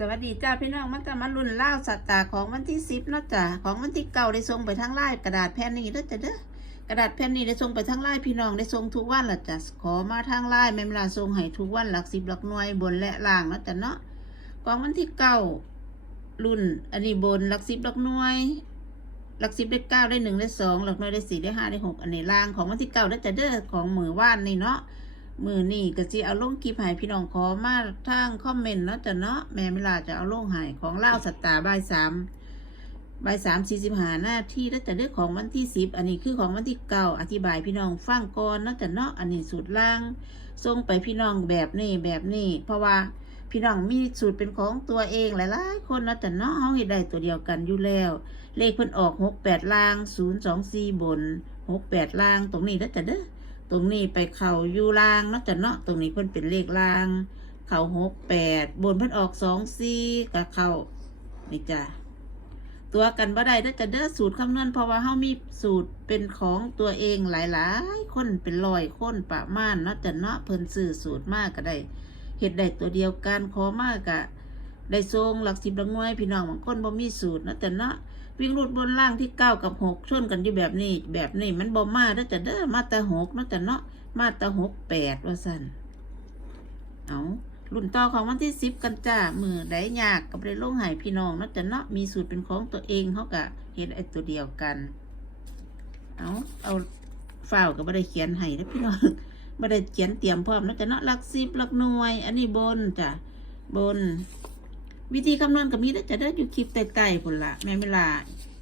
สวัสดีจ้าพี่น้องมันจะมารุ่นเล่าสัตตาของวันที่สิบเนาะจ้ะของวันที่เก่าได้ส่งไปทั้งไลน์กระดาษแผ่นนี้เด้อจ้ะเด้อกระดาษแผ่นนี้ได้ส่งไปทั้งไลน์พี่น้องได้ส่งทุกวันละจ้ะขอมาทางไลน์แม่เวลาส่งให้ทุกวันหลักสิบหลักหน่วยบนและล่างเนาะจ้ะเนาะของวันที่เก่ารุ่นอันนี้บนหลักสิบหลักหน่วยหลักสิบได้เก้าได้หนึ่งได้สองหลักหน่วยได้สี่ได้ห้าได้หกอันนี้ล่างของวันที่เก้าได้อจ้ะเด้อของมือว่านนี่เนาะ มือนี่ก็สิเอาลงคลิปให้พี่น้องขอมาทางคอมเมนต์เนาะจ้ะเนาะแม่เวลาจะเอาลงให้ของเล่าสตาร์บ่ายสามบ่ายสามสี่สิบห้าหน้าที่แล้วจะเรื่องของวันที่สิบอันนี้คือของวันที่เก้าอธิบายพี่น้องฟังก่อนเนาะจ้ะเนาะอันนี้สูตรล่างส่งไปพี่น้องแบบนี้แบบนี้เพราะว่าพี่น้องมีสูตรเป็นของตัวเองหลายๆคนเนาะจ้ะเนาะเขาเห็นได้ตัวเดียวกันอยู่แล้ว เลขเพิ่นออกหกแปดล่างศูนย์สองสี่บนหกแปดล่างตรงนี้แล้วจ้ะเด้อ ตรงนี้ไปเข่าอยู่ล่างนาะจ้ะเนาะตรงนี้เพิ่นเป็นเลขล่าง เข่าหกแปดบนเพิ่นออกสองสี่กับเข่านี่จ้ะตัวกันบ่ได้เด้อจ้ะเด้อสูตรคำนวณเพราะว่าเฮามีสูตรเป็นของตัวเองหลายๆ คนเป็นร้อยคนประมาณเนาะจ้ะเนาะเพิ่นซื้อสูตรมากก็ได้เฮ็ดได้ตัวเดียวกันขอมากกะ ได้ทรงหลักสิบหลักหน่วยพี่น้องบางคนบ่มีสูตรนะจ้ะเนาะวิ่งรูดบนล่างที่เก้ากับหกชนกันอยู่แบบนี้ แบบนี้มันบ่มาแล้วจะเด้อมาแต่หกนะแต่เนาะมาแต่หกแปดว่าสันเอารุ่นต่อของวันที่สิบกันจ้ามือได้ยากกับได้ลงหายพี่น้องนะแต่เนาะมีสูตรเป็นของตัวเองเขากะเห็นไอตัวเดียวกัน เอาเอาฝ้าวกับไม่ได้เขียนให้นะพี่น้องไม่ได้เขียนเตรียมพร้อมนะแต่เนาะหลักสิบหลักหน่วย อันนี้บนจ้ะบน วิธีคำนวณกับมีได้จะได้อยู่คลิปใต้ๆพุ่นละแม่เวลา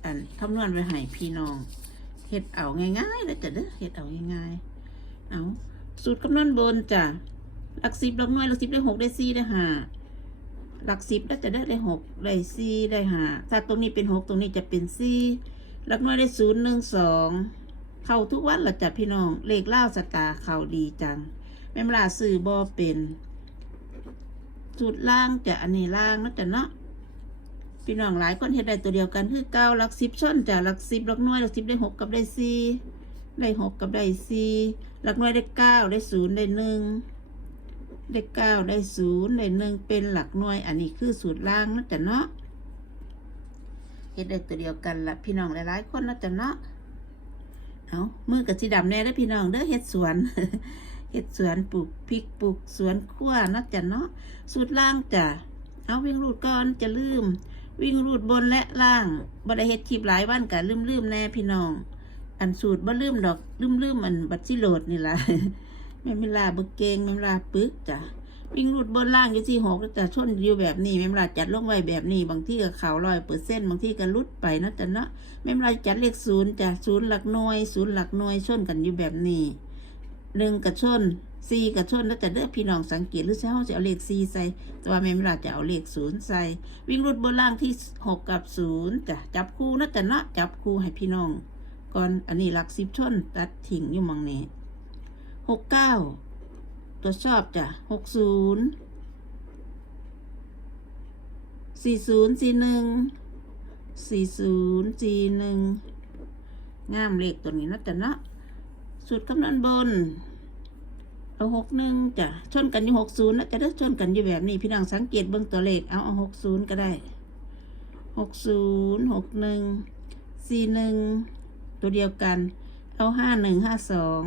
อันคำนวณไว้ให้พี่น้องเฮ็ดเอาง่ายๆแล้วจะเด้อเฮ็ดเอาง่ายๆเอาสูตรคำนวณบนจ้ะหลักสิบหลักหน่วยหลักสิบได้หกได้สี่ได้ห้าหลักสิบแล้วจะได้ได้หกได้สี่ได้ห้าถ้าตรงนี้เป็นหกตรงนี้จะเป็นสี่หลักหน่วยได้ศูนย์หนึ่งสองเข้าทุกวันละจ้ะพี่น้องเลขเล่าสตาร์เข้าดีจังแม่เวลาซื้อบอเป็น สูตรล่างจะอันนี้ล่างนะจ้ะเนาะพี่น้องหลายคนเฮ็ดได้ตัวเดียวกันคือเก้าหลักสิบส้นจ้ะหลักสิบหลักหน่วยหลักสิบได้หกกับได้สี่ได้หกกับได้สี่หลักหน่วยได้เก้าได้ศูนย์ได้หนึ่งได้เก้าได้ศูนย์ได้หนึ่งเป็นหลักหน่วย อันนี้คือสูตรล่างนะจ้ะเนาะเฮ็ดได้ตัวเดียวกันละพี่น้องหลายๆคนนะจ้ะเนาะเอามือกับสีดำแน่ได้พี่น้องเด้อเฮ็ดสวน เฮ็ดสวนปลูกพริกปลูกสวนขั้วนาะจ้ะเนาะสูตรล่างจ้ะเอาวิ่งรูดก่อนจะลืม วิ่งรูดบนและล่างบ่ได้เฮ็ดคลิปหลายวันกะลืมลืมแน่พี่น้อง อันสูตรบ่ลืมดอกลืมลืมอันบัตรสิโหลดนี่ล่ะแม่เวลาบึกเกงแม่เวลาปึกจ้ะวิ่งรูดบนล่างอยู่ที่หกแต่ชนอยู่แบบนี้แม่เวลาจัดลงไว้แบบนี้ บางที่ก็ข่าวร้อยเปอร์เซ็นต์บางที่ก็ลุดไปนะจ้ะเนาะแม่เวลาจัดเลขศูนย์จ้ะศูนย์หลักหน่วยศูนย์หลักหน่วยชนกันอยู่แบบนี้ หนึ่งกระชนสี่กระชนแล้วแต่เด้อกพี่น้องสังเกตหรือใช่เขาจะเอาเลขสี่ใส่แต่ว่าแม่เวลาจะเอาเลขศูนย์ใส่วิ่งรุดบนล่างที่หกกับศูนย์จ้ะจับคู่นะแต่เนาะจับคู่ให้พี่น้อง ก่อนอันนี้หลักสิบชนตัดทิ้งอยู่มองนี้หกเก้าตัวชอบจ้ะหกศูนย์สี่ศูนย์สี่หนึ่งสี่ศูนย์สี่หนึ่งงามเลขตัวนี้นะแต่เนาะ สูตรคำนวณบนเอาหกหนึ่งจ้ะชนกันอยู่หกศูนย์นะจะได้ชนกันอยู่แบบนี้ พี่น้องสังเกตเบื้องตัวเลขเอาเอาหกศูนย์ก็ได้หกศูนย์หกหนึ่งสี่หนึ่งตัวเดียวกัน เอาห้าหนึ่งห้าสอง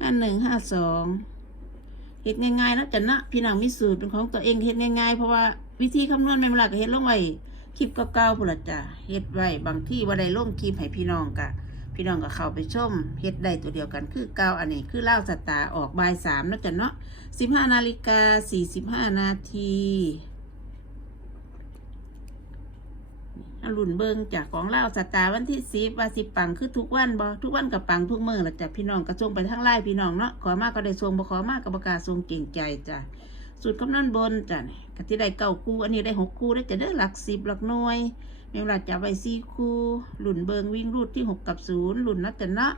ห้าหนึ่งห้าสองเฮ็ดง่ายๆนะจ๊ะนะพี่น้องมีสูตรเป็นของตัวเองเฮ็ดง่ายๆเพราะว่าวิธีคำนวณแม่นเวลาก็เฮ็ดลงไว้คลิปเก่าๆพุ่นละจ้ะเฮ็ดไว้บางที่ว่าได้ลงคลิปให้พี่น้องกะ พี่น้องก็เข้าไปชมเฮ็ดได้ตัวเดียวกันคือเก้าอันนี้คือเล่าสตาร์ออกบ่ายสามนะจ๊ะเนาะสิบห้านาฬิกาสี่สิบห้านาทีอรุณเบิงจากของเล่าสตาร์วันที่สิบว่าสิบปังคือทุกวันบ่ทุกวันกับปังทุกมื้อละจ้ะพี่น้องก็ส่งไปทั้งไลน์พี่น้องเนาะขอมากก็ได้ส่งบ่ขอมากก็ประกาศส่งเก่งใจจ้ะสูตรคำนวณบนจ้ะนี่กที่ได้เก้าคู่อันนี้ได้หกคู่ได้จะได้อหลักสิบหลักหน่วย มีเวลาจะไว้สี่คู่หลุนเบิงวิ่งรูดที่หกกับศูนย์หลุนนะจ๊ะเนาะ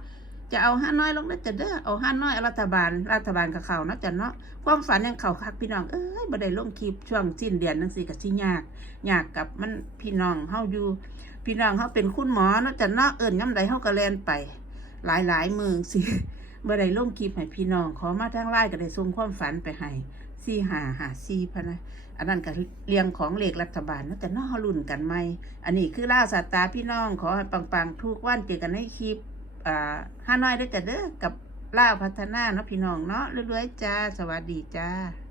จะเอาห้าน้อยลงได้จะเด้อเอาห้าน้อยรัฐบาลรัฐบาลกับเขานะจ๊ะเนาะความฝันยังเขาคักพี่น้องเอ้ยบ่ได้ลงคลิปช่วงสิ้นเดือนนั่นสิกับที่ยากยากกับมันพี่น้องเฮาอยู่ พี่น้องเฮาเป็นคุณหมอนาะจ๊ะเนาะเอิ้นย่ำใดเฮาก็แลนไป หลายหลายมือสิบ่ได้ลงคลิปให้พี่น้องขอมาทางไลน์ก็ได้ส่งความฝันไปให้ สี่หาหาสี่พันะอันนั้นก็เรียงของเลขรัฐบาลเนาะแต่นอรุ่นกันไหมอันนี้คือล่าสาตาพี่น้องขอปังๆทุกวันเจอกันในคลิปอ่าห้าน้อยได้แต่เด้อกับล่าพัฒนาเนาะพี่น้องเนาะเรื่อยๆจ้า สวัสดีจ้า